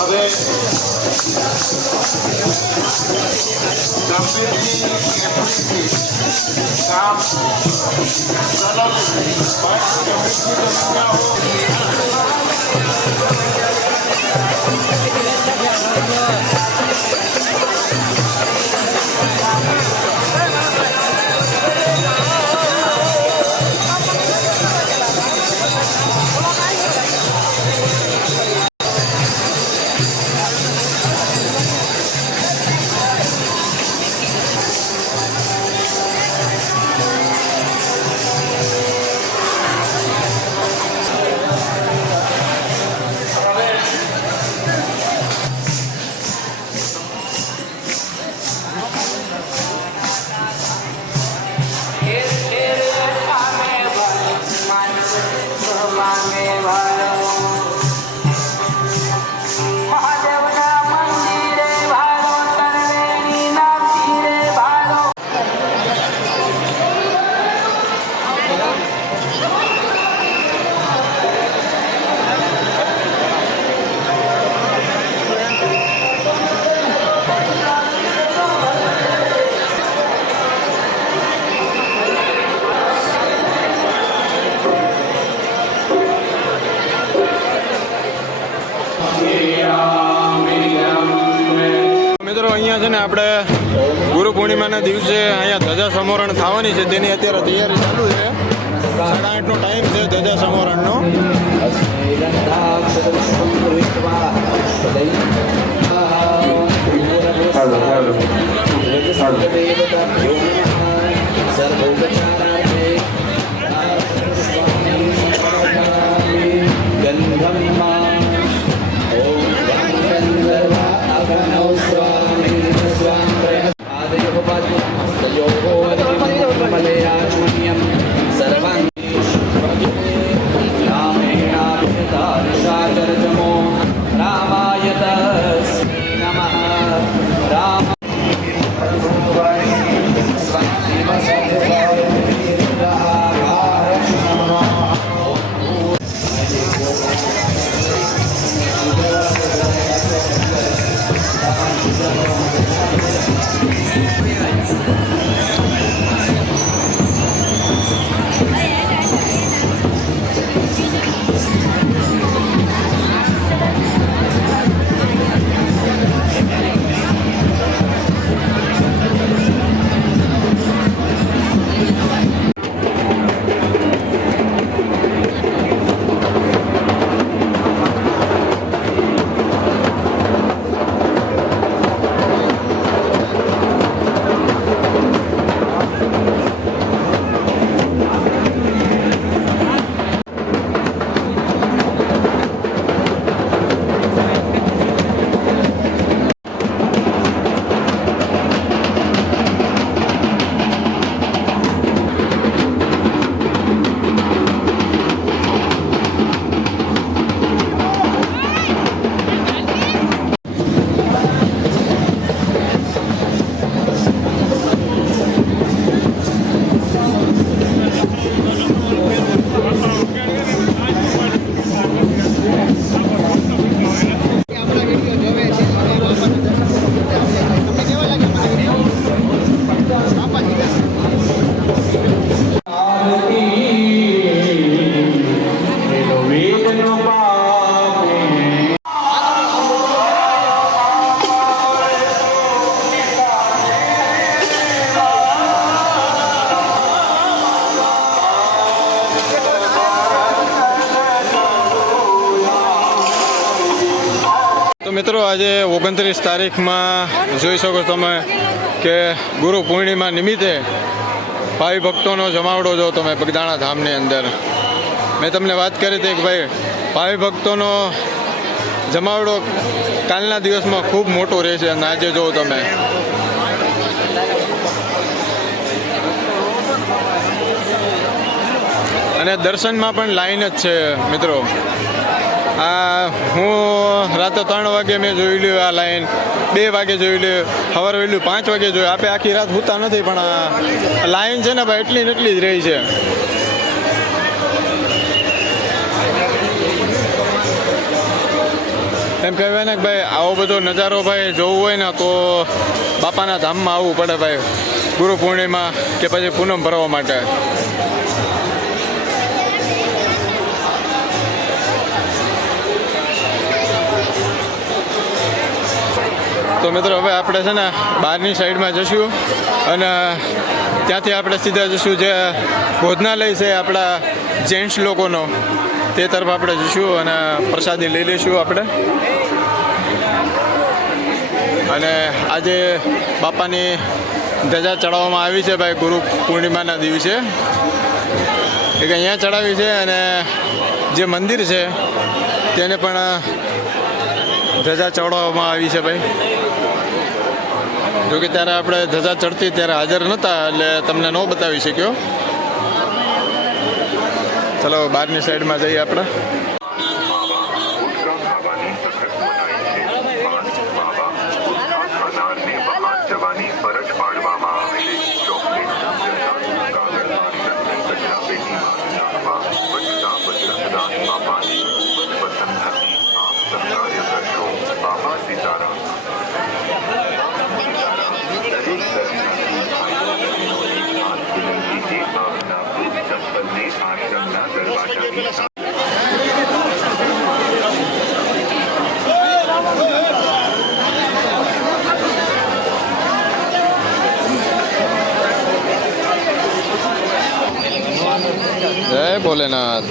હવે ગંભીરથી કામ મિત્રો અહીંયા છે ને આપણે ગુરુ પૂર્ણિમાના દિવસે અહીંયા ધજા સમોરણ થવાની છે તેની અત્યારે તૈયારી ચાલુ છે 8:30નો ટાઈમ છે ધજા સમોરણનો મિત્રો આજે 29 તારીખમાં જોઈ શકો તમે કે ગુરુ પૂર્ણિમા નિમિત્તે ભાઈ ભક્તોનો જમાવડો જો તમે બગદાણા ધામની અંદર મેં તમને વાત કરી હતી કે ભાઈ ભાઈ ભક્તોનો જમાવડો કાલના દિવસમાં ખૂબ મોટો રહેશે અને આજે જો તમે અને દર્શનમાં પણ લાઈન જ છે મિત્રો હું રાતે 3 વાગે મેં જોઈ લ્યું આ લાઈન 2 વાગે જોઈ લ્યું સવારે વહેલું 5 વાગે જોયું આપણે આખી રાત સૂતા નથી પણ આ લાઈન છે ને ભાઈ એટલી ને એટલી જ રહી છે એમ કહેવાય ને કે ભાઈ આવો બધો નજારો ભાઈ જોવો હોય ને તો બાપાના ધામમાં આવવું પડે ભાઈ, ગુરુ પૂર્ણિમા કે પછી પૂનમ ભરવા માટે. તો મિત્રો હવે આપણે છે ને બહારની સાઈડમાં જઈશું અને ત્યાંથી આપણે સીધા જઈશું જે ભોજનાલય છે આપણા જેન્ટ્સ લોકોનો, તે તરફ આપણે જઈશું અને પ્રસાદી લઈ લઈશું આપણે. અને આજે બાપાની ધજા ચડાવવામાં આવી છે ભાઈ ગુરુ પૂર્ણિમાના દિવસે, એક અહીંયા ચડાવી છે અને જે મંદિર છે તેને પણ ધજા ચડાવવામાં આવી છે ભાઈ. જોકે ત્યારે આપણે ધજા ચડતી ત્યારે હાજર નહોતા એટલે તમને ન બતાવી શક્યો. ચલો બહારની સાઈડમાં જઈએ આપણે. જય ભોલેનાથ.